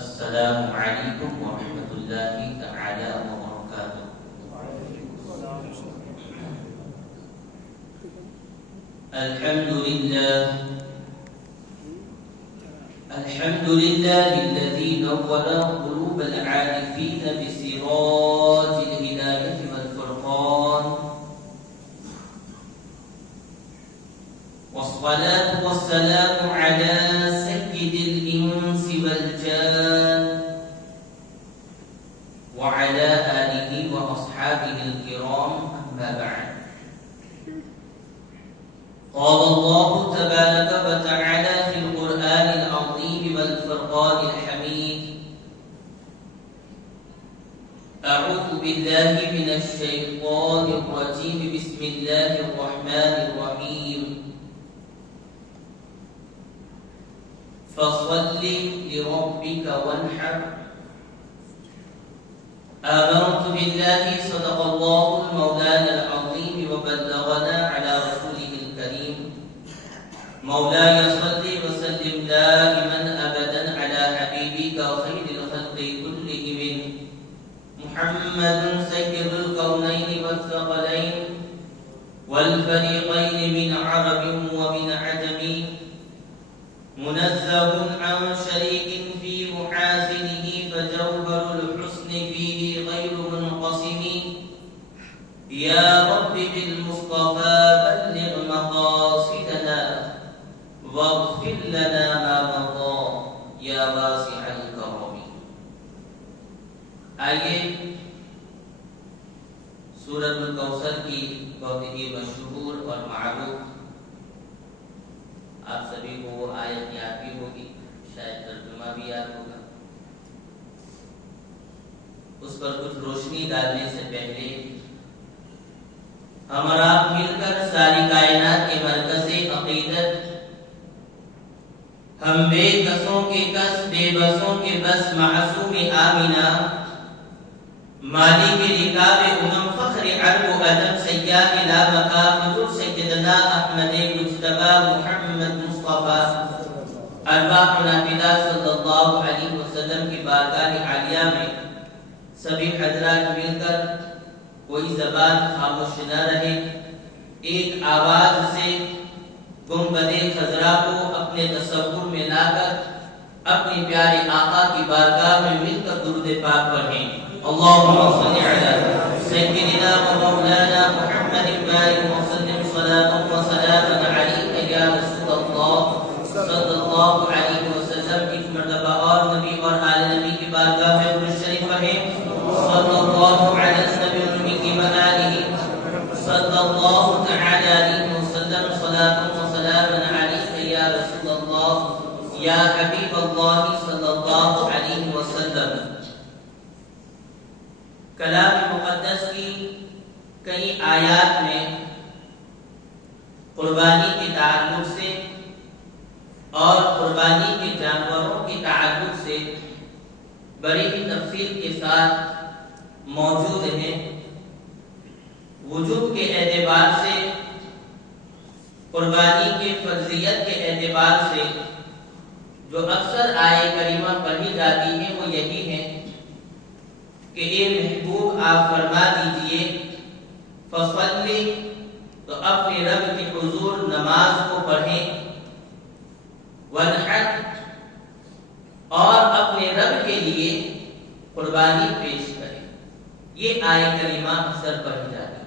السلام علیکم ورحمۃ اللہ تعالی وبرکاتہ۔ الحمد لله الذي نور قلوب العارفين بسراج الهداية والفرقان، والصلاة والسلام على سيد الإنس والجان وعلى آله وأصحابه الكرام، أما بعد، قال الله تبارك وتعالى في القرآن العظيم والفرقان الحميد: أعوذ بالله من الشيطان الرجيم، بسم الله الرحمن الرحيم، فصل لربك وانحر. آمنت بالله صدق الله المولانا العظيم وبلغنا على رسوله الكريم. مولاي صل وسلم دائما أبدا على حبيبك خير الخلق كلهم محمد سيد الكونين والثقلين والفريقين من عرب ومن عجم، منزه عن شريك في محاسنه، فجوهر الحسن فيه غير منقسم. يا رب بالمصطفى بلغ مقاصدنا واغفر لنا ما مضى يا واسع الكرم. آئیے سورۃ الکوثر کی بہت ہی مشہور اور معروف، آپ سبھی کو وہ آیت یاد بھی ہوگی، شاید ترجمہ بھی یاد ہوگا. اس پر کچھ روشنی ڈالنے سے پہلے ہم اور آپ مل کر ساری کائنات کے مرکز عقیدت، ہم بے کسوں کے کس، بے بسوں کے بس، معصوم آمینہ، مالک رکاب امم، فخر عرب و عجم، سیاح لا بقا، حضور سیدنا احمد مجتبی محمد مصطفیٰ ارواح نافذہ صلی اللہ علیہ وسلم کی بارگاہ عالیہ میں سبھی حضرات مل کر کوئی زبان خاموش نہ رہے، ایک آواز سے گنبد خضرا کو اپنے تصور میں لا کر اپنے پیارے آقا کی بارگاہ میں مل کر درود پاک پڑھیں. اللهم صل على سيدنا ومولانا محمد وسلم صلاة وسلاما عليك يا رسول الله صلی اللہ علیہ وسلم. ایک مرتبہ اور نبی اور آل نبی کی بارگاہ میں درود شریف پڑھیں. صلی اللہ علیہ وسلم وآلہ صلی اللہ تعالی علیہ وسلم صلاة وسلاما عليك يا رسول الله یا حبیب اللہ صلی اللہ علیہ وسلم. کلام مقدس کی کئی آیات میں قربانی کے تعلق سے اور قربانی کے جانوروں کے تعلق سے بڑی ہی تفصیل کے ساتھ موجود ہیں. وجود کے اعتبار سے، قربانی کے فرضیت کے اعتبار سے جو اکثر آیے کریمہ پڑھی جاتی ہے وہ یہی ہے کہ اے محبوب آپ فرما دیجئے فصلی، تو اپنے رب کے حضور نماز کو پڑھیں، وانحر، اور اپنے رب کے لیے قربانی پیش کریں. یہ آیے کریمہ اکثر پڑھی جاتی ہے.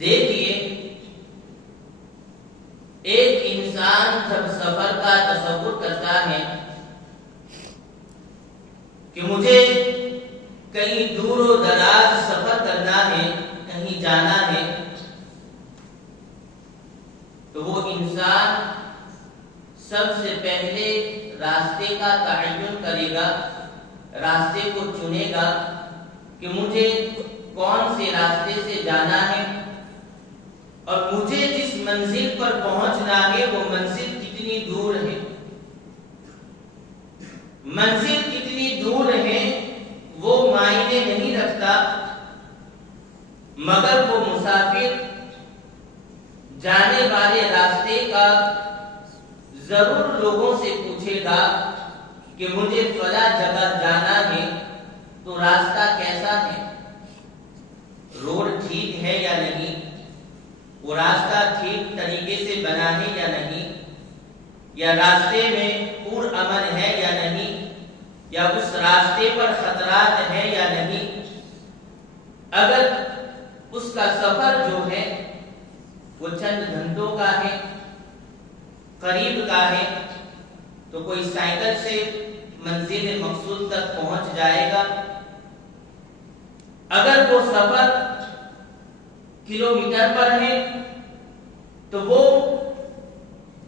دیکھیے، ایک انسان جب سفر کا تصور کرتا ہے کہ مجھے کہیں دور و دراز سفر کرنا ہے، کہیں جانا ہے، تو وہ انسان سب سے پہلے راستے کا تعین کرے گا، راستے کو چنے گا کہ مجھے کون سے راستے سے جانا ہے اور مجھے جس منزل پر پہنچنا ہے وہ منزل کتنی دور ہے. منزل کتنی دور ہے وہ معنی نہیں رکھتا، مگر وہ مسافر جانے والے راستے کا ضرور لوگوں سے پوچھے گا کہ مجھے فلاں جگہ جانا ہے تو راستہ کیسا ہے، روڈ ٹھیک ہے یا نہیں، وہ راستہ ٹھیک طریقے سے بنا ہے یا نہیں، یا راستے میں پور امن ہے یا نہیں، یا اس راستے پر خطرات ہے یا نہیں۔ اگر اس کا سفر جو ہے وہ چند گھنٹوں کا ہے، قریب کا ہے، تو کوئی سائیکل سے منزل مقصود تک پہنچ جائے گا۔ اگر وہ سفر کلومیٹر پر ہے تو وہ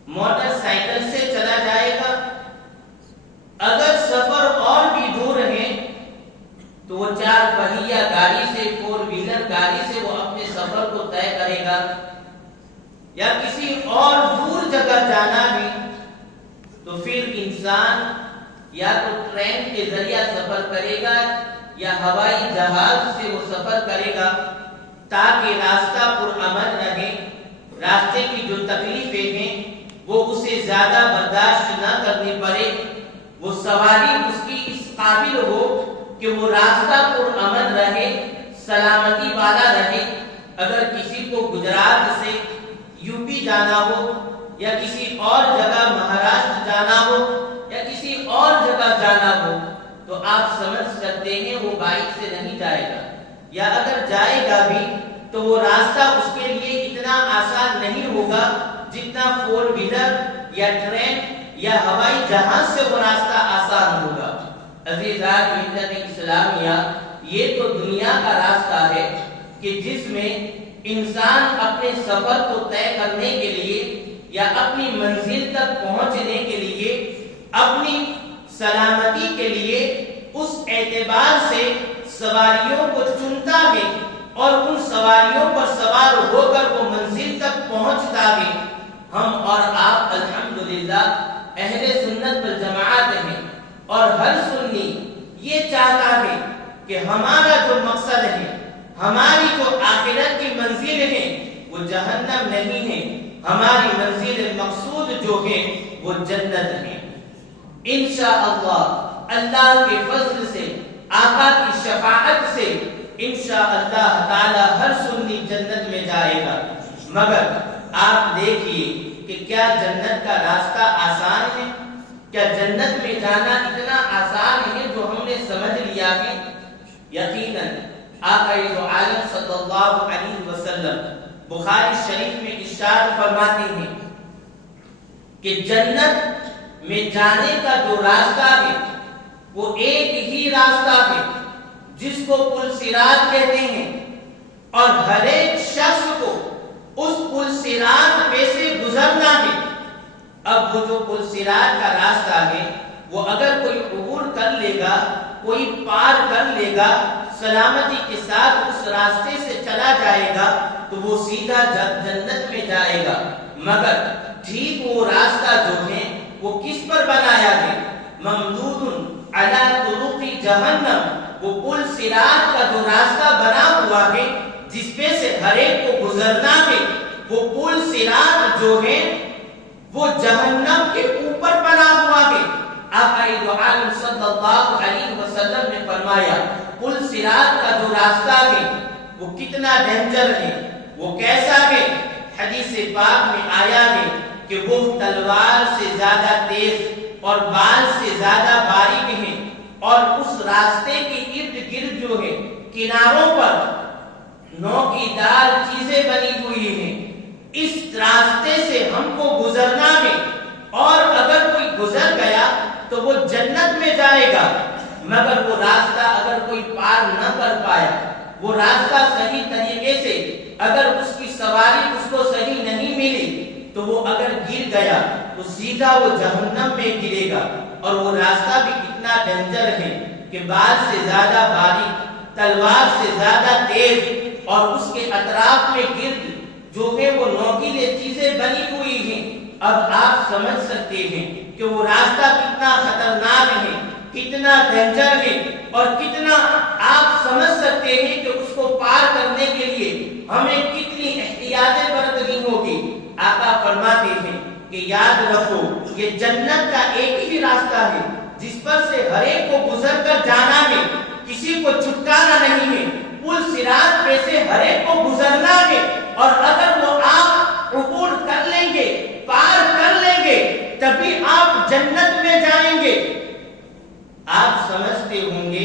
موٹر سائیکل سے چلا جائے گا۔ اگر سفر اور بھی دور ہے تو وہ چار پہیہ گاڑی سے، فور ویلر گاڑی سے وہ اپنے سفر کو طے کرے گا۔ یا کسی اور دور جگہ جانا ہے تو پھر انسان یا تو ٹرین کے ذریعہ سفر کرے گا یا ہوائی جہاز سے وہ سفر کرے گا، تاکہ راستہ پرامن رہے، راستے کی جو تکلیفیں ہیں وہ اسے زیادہ برداشت نہ کرنی پڑے، وہ سواری اس کی اس قابل ہو کہ وہ راستہ پرامن رہے، سلامتی والا رہے۔ اگر کسی کو گجرات سے یو پی جانا ہو یا کسی اور جگہ مہاراشٹر جانا ہو یا کسی اور جگہ جانا ہو تو آپ سمجھ سکتے ہیں وہ بائک سے نہیں جائے گا، یا اگر جائے گا بھی تو وہ راستہ اس کے لیے اتنا آسان نہیں ہوگا جتنا فور ویلر یا ٹرین یا ہوائی جہاز سے وہ راستہ آسان ہوگا۔ عزیزان ملت اسلامیہ، یہ تو دنیا کا راستہ ہے کہ جس میں انسان اپنے سفر کو طے کرنے کے لیے یا اپنی منزل تک پہنچنے کے لیے، اپنی سلامتی کے لیے اس اعتبار سے سواریوں کو چنتا ہے اور ان سواریوں پر سوار ہو کر وہ منزل تک پہنچتا ہے۔ ہم اور آپ الحمدللہ اہل سنت والجماعت ہیں، اور ہر سنی یہ چاہتا ہے کہ ہمارا جو مقصد ہے، ہماری جو آخرت کی منزل ہے وہ جہنم نہیں ہے، ہماری منزل مقصود جو ہے وہ جنت ہے۔ انشاءاللہ اللہ کے فضل سے، آقا کی شفاعت سے انشاءاللہ تعالی ہر سنی جنت میں جائے گا۔ مگر آپ دیکھیے کہ کیا جنت کا راستہ آسان ہے؟ کیا جنت میں جانا اتنا آسان ہے جو ہم نے سمجھ لیا ہے؟ یقیناً آقا دو عالم صلی اللہ علیہ وسلم بخاری شریف میں ارشاد فرماتے ہیں کہ جنت میں جانے کا جو راستہ ہے وہ ایک ہی راستہ ہے جس کو پل صراط کہتے ہیں، اور ہر ایک شخص کو اس پل صراط پہ سے گزرنا ہے۔ اب وہ جو پل صراط کا راستہ ہے وہ اگر کوئی عبور کر لے گا، کوئی پار کر لے گا، سلامتی کے ساتھ اس راستے سے چلا جائے گا تو وہ سیدھا جنت میں جائے گا۔ مگر ٹھیک وہ راستہ جو ہے وہ کس پر بنایا ہے؟ ممدود علی طرق جہنم، وہ پل صراط کا جو راستہ بنا ہوا ہے جس پہ سے ہر ایک کو گزرنا ہے، وہ پل صراط جو ہے وہ جہنم کے اوپر بنا ہوا ہے۔ آقا دو عالم صلی اللہ علیہ وسلم نے فرمایا پل صراط کا جو راستہ ہے وہ کتنا ڈینجر ہے، وہ کیسا ہے؟ حدیث پاک میں آیا ہے کہ وہ تلوار سے زیادہ تیز اور بال سے زیادہ باریک ہے، اور اس راستے کے ارد گرد جو ہے کناروں پر نوکیدار چیزیں بنی ہوئی ہیں۔ اس راستے سے ہم کو گزرنا ہے، اور اگر کوئی گزر گیا تو وہ جنت میں جائے گا۔ مگر وہ راستہ اگر کوئی پار نہ کر پایا، وہ راستہ صحیح طریقے سے اگر اس کی سواری اس کو صحیح نہیں ملی تو وہ اگر گر گیا تو سیدھا وہ جہنم میں گرے گا۔ اور وہ راستہ بھی کتنا ڈینجر ہے کہ بال سے زیادہ باریک، تلوار سے زیادہ تیز، اور اس کے اطراف میں گرد جو ہے وہ نوکیلے چیزیں بنی ہوئی ہیں۔ اب آپ سمجھ سکتے ہیں کہ وہ راستہ کتنا خطرناک ہے، کتنا ڈینجر ہے، اور کتنا آپ سمجھ سکتے ہیں کہ اس کو پار کرنے کے لیے ہمیں کتنی احتیاطیں برتنی ہوگی۔ آقا فرماتے ہیں کہ یاد رکھو یہ جنت کا ایک ہی راستہ ہے جس پر سے ہر ایک کو گزر کر جانا ہے، کسی کو چھٹکارا نہیں ہے، پل صراط پہ سے ہر ایک کو گزرنا ہے، اور اگر وہ آپ عبور کر لیں گے، پار کر لیں گے، تبھی آپ جنت میں جائیں گے۔ آپ سمجھتے ہوں گے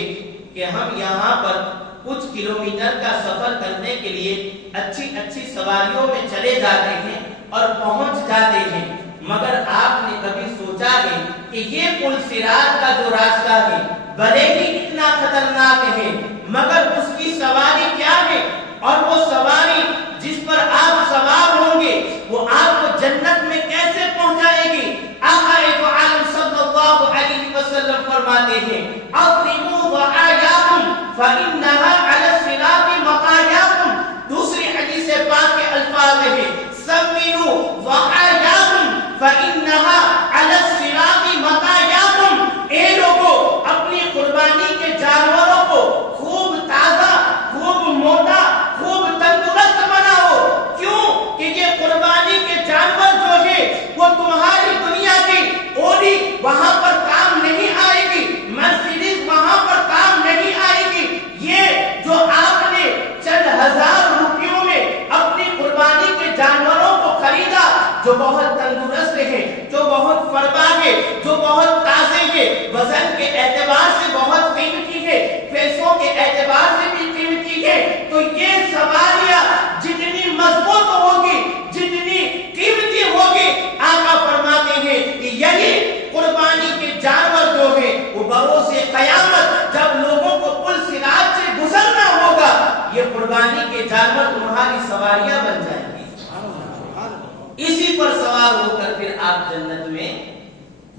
کہ ہم یہاں پر کچھ کلومیٹر کا سفر کرنے کے لیے اچھی اچھی سواریوں میں چلے جاتے ہیں اور پہنچ جاتے ہیں، مگر آپ نے کبھی سوچا ہے کہ یہ پل صراط کا جو راستہ ہے بھلے ہی اتنا خطرناک ہے، مگر اس کی سواری کیا ہے، اور وہ سواری جس پر آپ سوار ہوں گے وہ آپ کو جنت میں کیسے پہنچائے گی؟ آقا عالم صلی اللہ علیہ وسلم فرماتے ہیں اقیموا ضحایاکم فإنها علی الصراط مطایاکم۔ دوسری حدیث پاک کے الفاظ ہیں سمنوا ضحایاکم فإنها علی الصراط مطایاکم۔ اے لوگوں، اپنی قربانی کے جانوروں کو خوب تازہ، خوب موٹا، خوب تندرست بناؤ۔ کیوں کہ یہ قربانی کے جانور جو ہے وہ تمہاری دنیا کی اوڈی وہاں پر کام نہیں آئے گی، مرسیڈیز وہاں پر کام نہیں آئے گی۔ یہ جو آپ نے چند ہزار روپیوں میں اپنی قربانی کے جانوروں کو خریدا، جو بہت تندرست ہے، جو بہت فربا ہے، جو بہت تازے ہے، وزن کے اعتبار سے بہت قیمتی ہے، پیسوں کے اعتبار سے بھی قیمتی ہے، تو یہ سواریاں جتنی مضبوط ہوگی، جتنی قیمتی ہوگی، آقا فرماتے ہیں یہی قربانی کے جانور جو ہیں وہ بروز قیامت جب لوگوں کو پل صراط سے گزرنا ہوگا، یہ قربانی کے جانور تمہاری سواریاں بن جائیں گی، اسی پر سوار ہو کر پھر آپ جنت میں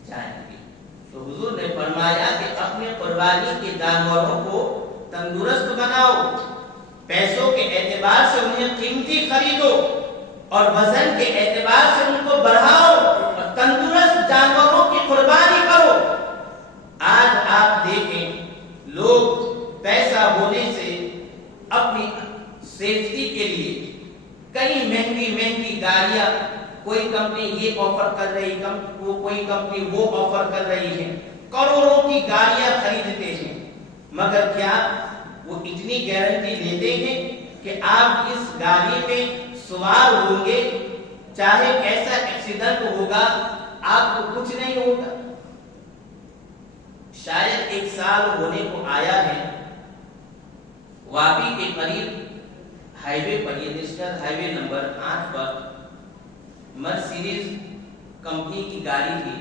جائیں گے۔ تو حضور نے فرمایا کہ اپنے قربانی کے جانوروں کو تندرست بناؤ، پیسوں کے اعتبار سے انہیں قیمتی خریدو، اور وزن کے اعتبار سے ان کو بڑھاؤ، اور تندرست جانوروں کی قربانی کرو۔ آج آپ دیکھیں لوگ پیسہ ہونے سے اپنی سیفٹی کے لیے کئی مہنگی مہنگی گاڑیاں، کوئی کمپنی یہ آفر کر رہی، کوئی کمپنی وہ آفر کر رہی ہے، کروڑوں کی گاڑیاں خریدتے ہیں، مگر کیا وہ اتنی گارنٹی دیتے ہیں کہ آپ اس گاڑی میں سوار ہوں گے چاہے کیسا ایکسیڈنٹ ہوگا آپ کو کچھ نہیں ہوگا؟ شاید 1 سال ہونے کو آیا ہے، وابی کے قریب ہائی وے پر، یہ نیشنل ہائی وے نمبر 8 پر مرسیڈیز کمپنی کی گاڑی تھی،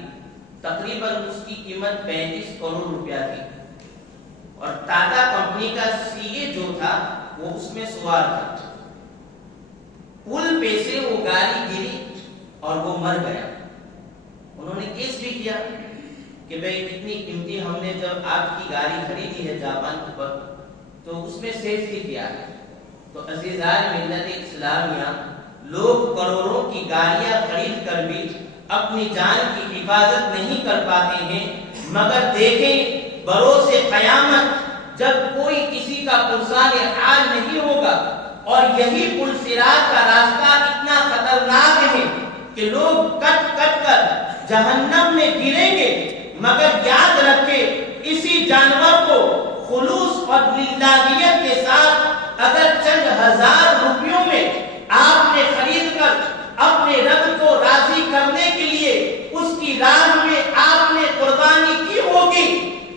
تقریباً اس کی قیمت 35 کروڑ روپیہ تھی، اور ٹاٹا کمپنی کا CA جو تھا وہ اس میں سوار تھا۔ پل پہ سے وہ گاڑی گری اور وہ مر گیا۔ انہوں نے کیس بھی کیا کہ بھئی اتنی قیمتی ہم نے جب آپ کی گاڑی خریدی ہے جاپان پر تو اس میں سیفٹی کیا ہے۔ تو عزیزان ملت اسلامیہ، لوگ کروڑوں کی گاڑیاں خرید کر بھی اپنی جان کی حفاظت نہیں کر پاتے ہیں، مگر دیکھیں بروز قیامت جب کوئی کسی کا پرسان حال نہیں ہوگا، اور یہی پل صراط کا راستہ اتنا خطرناک ہے کہ لوگ کٹ کٹ کر جہنم میں گریں گے، مگر یاد رکھیں اسی جانور کو خلوص اور للہیت کے ساتھ اگر چند ہزار روپیوں میں آپ نے خرید کر اپنے رب کو راضی کرنے کے لیے اس کی راہ میں آپ نے قربانی کی ہوگی،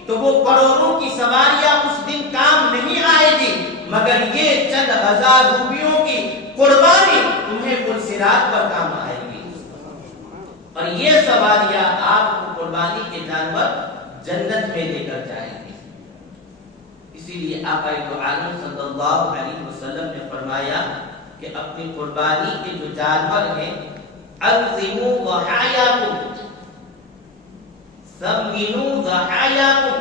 تو وہ کروڑوں کی سواریاں اس دن کام نہیں آئے گی، مگر یہ چند ہزار روپیوں کی قربانی تمہیں پل صراط پر کام آئے گی، اور یہ سواریاں آپ کو قربانی کے جانور جنت میں لے کر جائیں گے۔ اسی لیے آقا عالم صلی اللہ علیہ وسلم نے فرمایا کہ اپنی قربانی کے جو جانور ہیں اقسموا ضحایاکم، سمنوا ضحایاکم،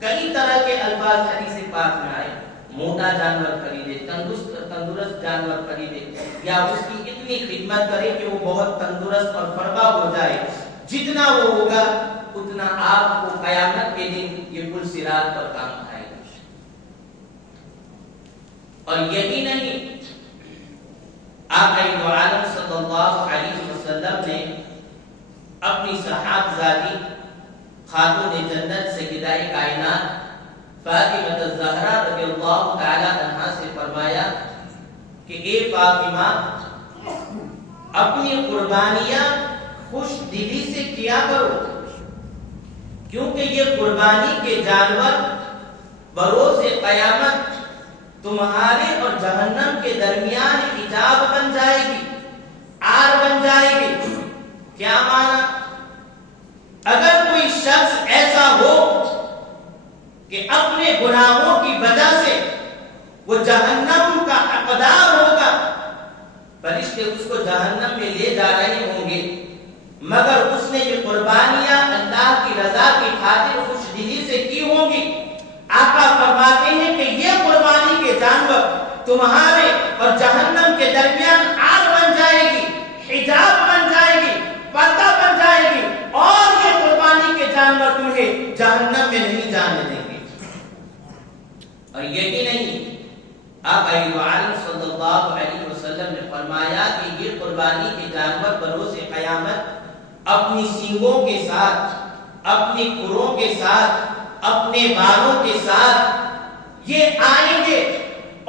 کئی طرح کے الفاظ حدیث پاک میں آئے، موٹا جانور خریدے، تندرست جانور خریدے، یا اس کی اتنی خدمت کرے کہ وہ بہت تندرست اور فربا ہو جائے، جتنا وہ ہوگا اتنا آپ کو قیامت کے دن یہ پل صراط پر کام آئے گا۔ اور یہی نہیں، آقا عالم صلی اللہ علیہ وسلم نے اپنی اپنی صحابزادی خاتون جنت سیدہ کائنات فاطمہ الزہرا رضی اللہ تعالی عنہا سے فرمایا کہ اے فاطمہ اپنی قربانیاں خوش دلی سے کیا کرو، کیونکہ یہ قربانی کے جانور بروز قیامت تمہارے اور جہنم کے درمیان حجاب بن جائے گی، آر بن جائے گی۔ کیا مانا؟ اگر کوئی شخص ایسا ہو کہ اپنے گناہوں کی وجہ سے وہ جہنم کا حقدار ہوگا، فرشتے اس کو جہنم میں لے جا رہے ہوں گے، مگر اس نے یہ قربانیاں اللہ کی رضا کی خاطر خوش دلی سے کی ہوں گی، آقا فرماتے ہیں کہ یہ قربانی کے جانور تمہارے اور جہنم کے درمیان آر بن جائے گی، حجاب بن جائے گی، پردہ بن جائے گی، اور یہ قربانی کے جانور تمہیں جہنم میں نہیں جانے دیں گے۔ اور یہی نہیں، آقا عالم صلی اللہ علیہ وسلم نے فرمایا کہ یہ قربانی کے جانور بروز قیامت اپنی سینگوں کے ساتھ، اپنی کھروں کے ساتھ، اپنے بالوں کے ساتھ یہ آئیں گے،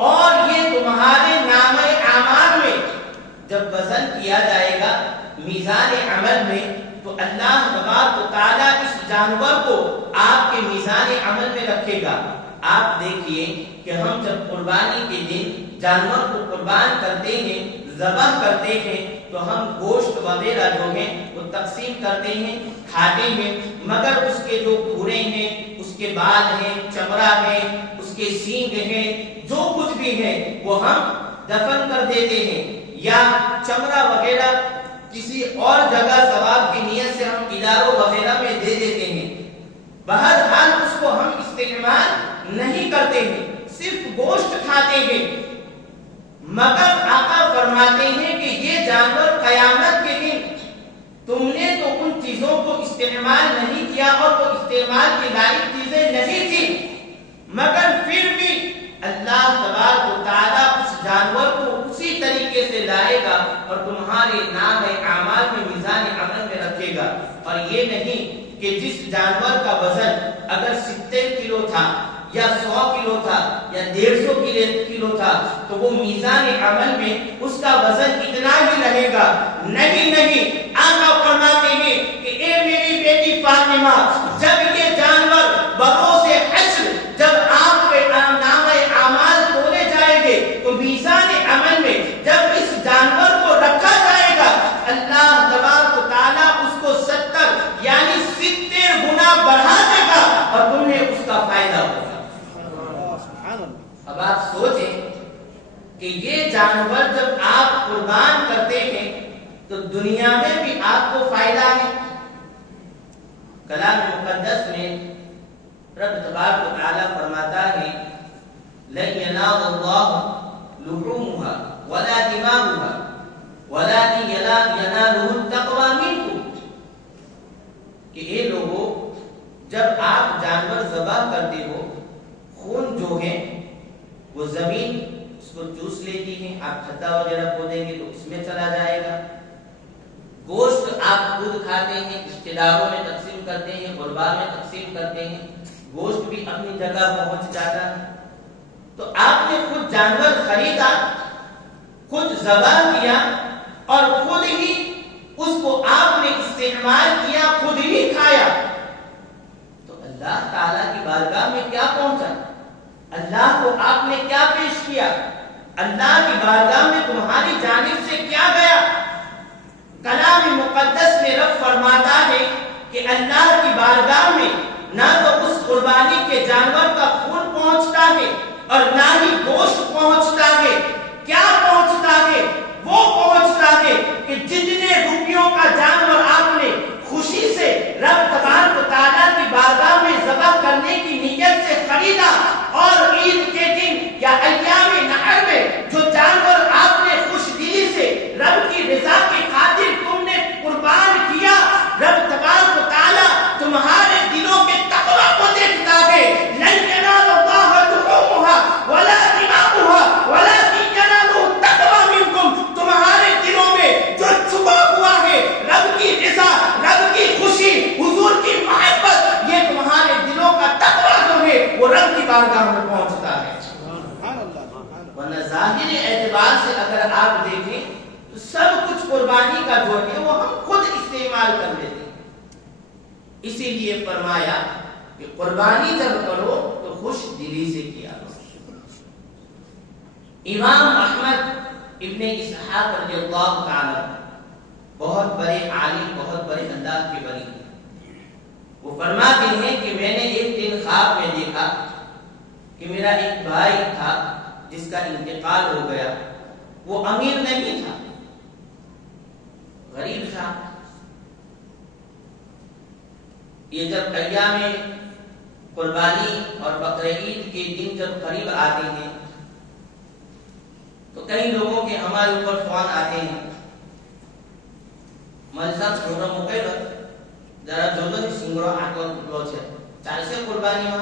اور یہ تمہارے نامہ اعمال میں جب وزن کیا جائے گا میزان عمل میں، تو اللہ تبارک و تعالیٰ اس جانور کو آپ کے میزان عمل میں رکھے گا۔ آپ دیکھیے کہ ہم جب قربانی کے دن جانور کو قربان کرتے ہیں، ذبح کرتے ہیں، تو ہم گوشت وغیرہ جو ہیں وہ تقسیم کرتے ہیں، کھاتے ہیں، مگر اس کے جو کھورے ہیں، اس کے بال ہیں، چمڑا ہے، اس کے سینگ ہیں، جو کچھ بھی ہے وہ ہم دفن کر دیتے ہیں، یا چمڑا وغیرہ کسی اور جگہ ثواب کی نیت سے ہم اداروں وغیرہ میں دے دیتے ہیں۔ بہرحال اس کو ہم استعمال نہیں کرتے ہیں، صرف گوشت کھاتے ہیں، مگر آقا فرماتے ہیں کہ یہ جانور قیامت کے دن تم نے تو ان چیزوں کو استعمال نہیں کیا اور وہ استعمال کی لائق چیزیں نہیں تھی، مگر پھر بھی اللہ تبارک و تعالیٰ اس جانور کو اسی طریقے سے لائے گا اور تمہارے نام اعمال میں میزان عمل میں رکھے گا۔ اور یہ نہیں کہ جس جانور کا وزن اگر 70 کلو تھا یا 100 کلو تھا یا 150 کلو تھا تو وہ میزان عمل میں اس کا وزن اتنا ہی رہے گا، نہیں، آقا فرماتے ہیں کہ اے میری بیٹی فاطمہ، جب یہ جانور بروز حشر جب آپ کے نام اعمال تولے جائیں گے تو میزان عمل میں جب اس جانور کو رکھا جائے گا، اللہ تبارک و تعالیٰ اس کو 70 یعنی 70 گنا بڑھا دے گا اور تمہیں اس کا فائدہ ہوگا۔ اب آپ سوچیں کہ یہ جانور جب آپ قربان کرتے ہیں تو دنیا میں بھی آپ کو فائدہ ہے۔ کلام مقدس میں رب تبارک و تعالیٰ فرماتا ہے لَن يَنَالَ اللَّهُ لُحُومُهَا وَلَا دِمَاؤُهَا وَلَكِنْ يَنَالُهُ التَّقْوَى مِنكُمْ، کہ اے لوگوں جب آپ جانور ذبح کرتے ہو، خون جو ہے وہ زمین اس کو چوس لیتی ہے، آپ کھدا وغیرہ کھودیں گے تو اس میں چلا جائے گا، گوشت آپ خود کھاتے ہیں، رشتہ داروں میں تقسیم کرتے ہیں، غربا میں تقسیم کرتے ہیں، گوشت بھی اپنی جگہ پہنچ جاتا ہے۔ تو آپ نے خود جانور خریدا، خود ذبح کیا اور خود ہی اس کو آپ نے استعمال کیا، خود ہی کھایا، تو اللہ تعالیٰ کی بارگاہ میں کیا پہنچا؟ اللہ کو آپ نے کیا پیش کیا؟ اللہ کی بارگاہ میں تمہاری جانب سے کیا گیا؟ کلام مقدس میں رب فرماتا ہے کہ اللہ کی بارگاہ میں نہ تو اس قربانی کے جانور کا خون پہنچتا ہے اور نہ ہی گوشت پہنچتا ہے۔ کیا پہنچتا ہے؟ وہ پہنچتا ہے کہ جتنے روپیوں کا جانور آپ نے خوشی سے رب تبارک و تعالیٰ کی بارگاہ میں ذبح کرنے کی نیت سے خریدا، اور عید کے دن یا ایام نحر میں جو جانور آپ نے خوش دلی سے رب کی رضا کی خاطر تم نے قربان کیا، رب تبارک و تعالیٰ تمہارے دلوں کے تقوی کو دیکھتا ہے۔ لن ينال الله لحومها ولا دماؤها ولكن يناله تو سب کچھ قربانی کا جو ہے وہ ہم خود استعمال کر لیتے ہیں. اسی لیے فرمایا کہ قربانی جب کرو تو خوش دلی سے کیا کرو. امام احمد ابن اسحاق رضی اللہ تعالی بہت بڑے عالم، بہت بڑے انداز کے ولی ہیں. وہ فرماتے ہیں کہ میں نے ایک دن خواب میں دیکھا کہ میرا ایک بھائی تھا جس کا انتقال ہو گیا. وہ امیر نہیں تھا، غریب تھا. یہ جب ایام قربانی اور بقرعید کے دن جب قریب آتے ہیں تو کئی لوگوں کے ہمارے اوپر فون آتے ہیں، ملسان پروگرام مقیبت যারা জলদি সিংহ আটক রয়েছে চাইছে কোরবানি মা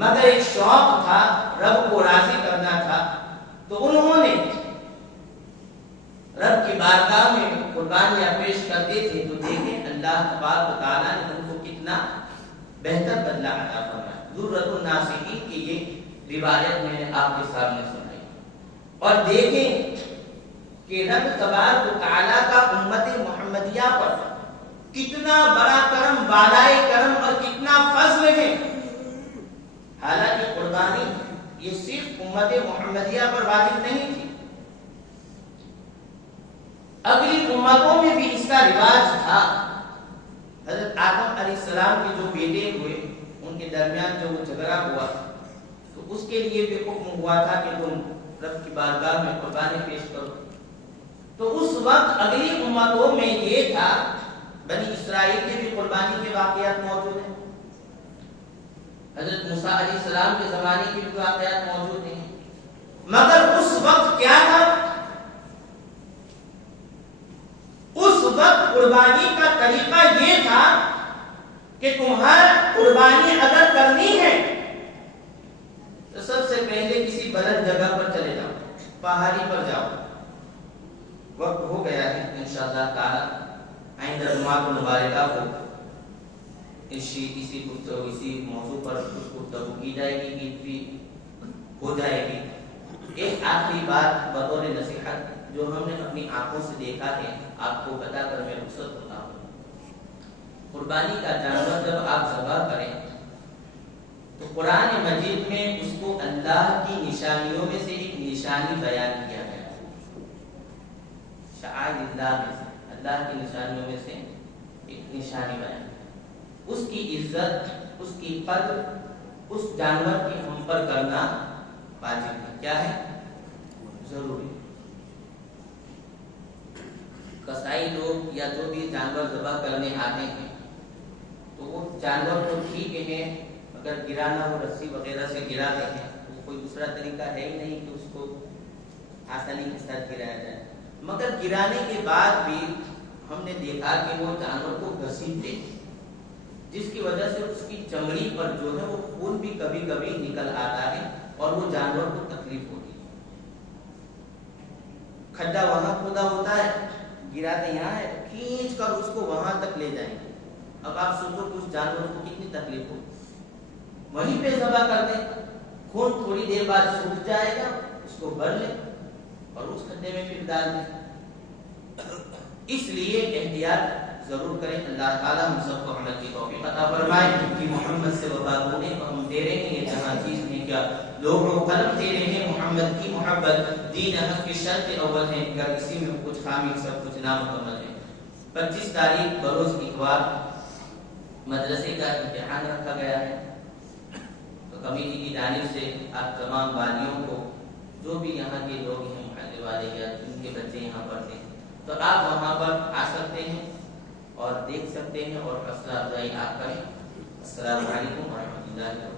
مگر ایک شوق تھا، رب کو راضی کرنا تھا، تو انہوں نے رب کی بارگاہ میں قربانیاں پیش کرتے تھے. تو دیکھیں اللہ تبارک و تعالیٰ نے ان کو کتنا بہتر بدلہ عطا فرمایا. ضرورت الناصحین کی یہ روایت میں نے آپ کے سامنے سنائی. اور دیکھیں کہ رب تبارک و تعالیٰ کا امت محمدیہ پر کتنا بڑا کرم، بالائے کرم اور کتنا فضل ہے. حالانکہ قربانی یہ صرف امت محمدیہ پر واجب نہیں تھی، اگلی امتوں میں بھی اس کا رواج تھا. حضرت آدم علیہ السلام کے جو بیٹے ہوئے ان کے درمیان جو وہ جھگڑا ہوا تو اس کے لیے بھی حکم ہوا تھا کہ تم رب کی بارگاہ میں قربانی پیش کرو. تو اس وقت اگلی امتوں میں یہ تھا، بنی اسرائیل کے بھی قربانی کے واقعات موجود ہیں، حضرت موسیٰ علیہ السلام کے زمانے کے بھی واقعات موجود ہیں. مگر اس وقت کیا تھا؟ اس وقت قربانی کا طریقہ یہ تھا کہ تمہارا قربانی اگر کرنی ہے تو سب سے پہلے کسی بلند جگہ پر چلے جاؤ، پہاڑی پر جاؤ. وقت ہو گیا ہے، انشاءاللہ تعالی آئندہ جمعہ مبارکہ کو اسی موضوع پر کچھ گفتگو کی جائے گی، عید بھی ہو جائے گی. ایک آخری بات بطور نصیحت جو ہم نے اپنی آنکھوں سے دیکھا ہے آپ کو بتا کر میں رخصت ہوتا ہوں. قربانی کا جانور جب آپ ذبح کریں تو قرآن مجید میں اس کو اللہ کی نشانیوں میں سے ایک نشانی بیان کیا گیا. شعائر اللہ میں سے، اللہ کی نشانیوں میں سے ایک نشانی بیان. اس کی عزت، اس کی قدر اس جانور کی ہم پر کرنا واجب ہے. کیا ہے؟ ضروری. قصائی لوگ یا جو بھی جانور ذبح کرنے آتے ہیں تو وہ جانور تو ٹھیک ہے، اگر گرانا ہو رسی وغیرہ سے گراتے ہیں، وہ کوئی دوسرا طریقہ ہے ہی نہیں کہ اس کو آسانی کے ساتھ گرایا جائے. مگر گرانے کے بعد بھی ہم نے دیکھا کہ وہ جانور کو گھسیٹتے ہیں، جس کی وجہ سے اس کی چمڑی پر جو ہے وہ خون بھی کبھی کبھی نکل آتا ہے اور وہ جانور کو تکلیف ہوتی ہے. کھڈا وہاں کھودا ہوتا ہے، گراتے یہاں ہے، کھینچ کر اس کو وہاں تک لے جائیں گے. اب آپ سوچو کہ اس جانور کو کتنی تکلیف ہوگی. وہیں پہ ذبح کر دیں، خون تھوڑی دیر بعد سوکھ جائے گا، اس کو بھر لیں اور اس کھڈے میں پھر ڈال دیں. اس لیے احتیاط ضرور کریں. اللہ تعالیٰ ہم سب کو عمل کی توفیق عطا فرمائے کہ محمد سے وفا ہونے اور ہم تیرے ہیں یہ جہاں چیز نہیں کیا لوگوں قلم تیرے ہیں. محمد کی محبت دین حق کی شرط اول ہے، اگر اسی میں کچھ خامی سب کچھ نامکمل ہے. 25 تاریخ بروز اتوار مدرسے کا امتحان رکھا گیا ہے. تو کمیٹی کی جانب سے آپ تمام والیوں کو، جو بھی یہاں کے لوگ ہیں محلے والے یا جن کے بچے یہاں پڑھتے ہیں، تو آپ وہاں پر آ سکتے ہیں اور دیکھ سکتے ہیں اور حوصلہ افزائی آپ کریں. السلام علیکم ورحمۃ اللہ وبرکاتہ.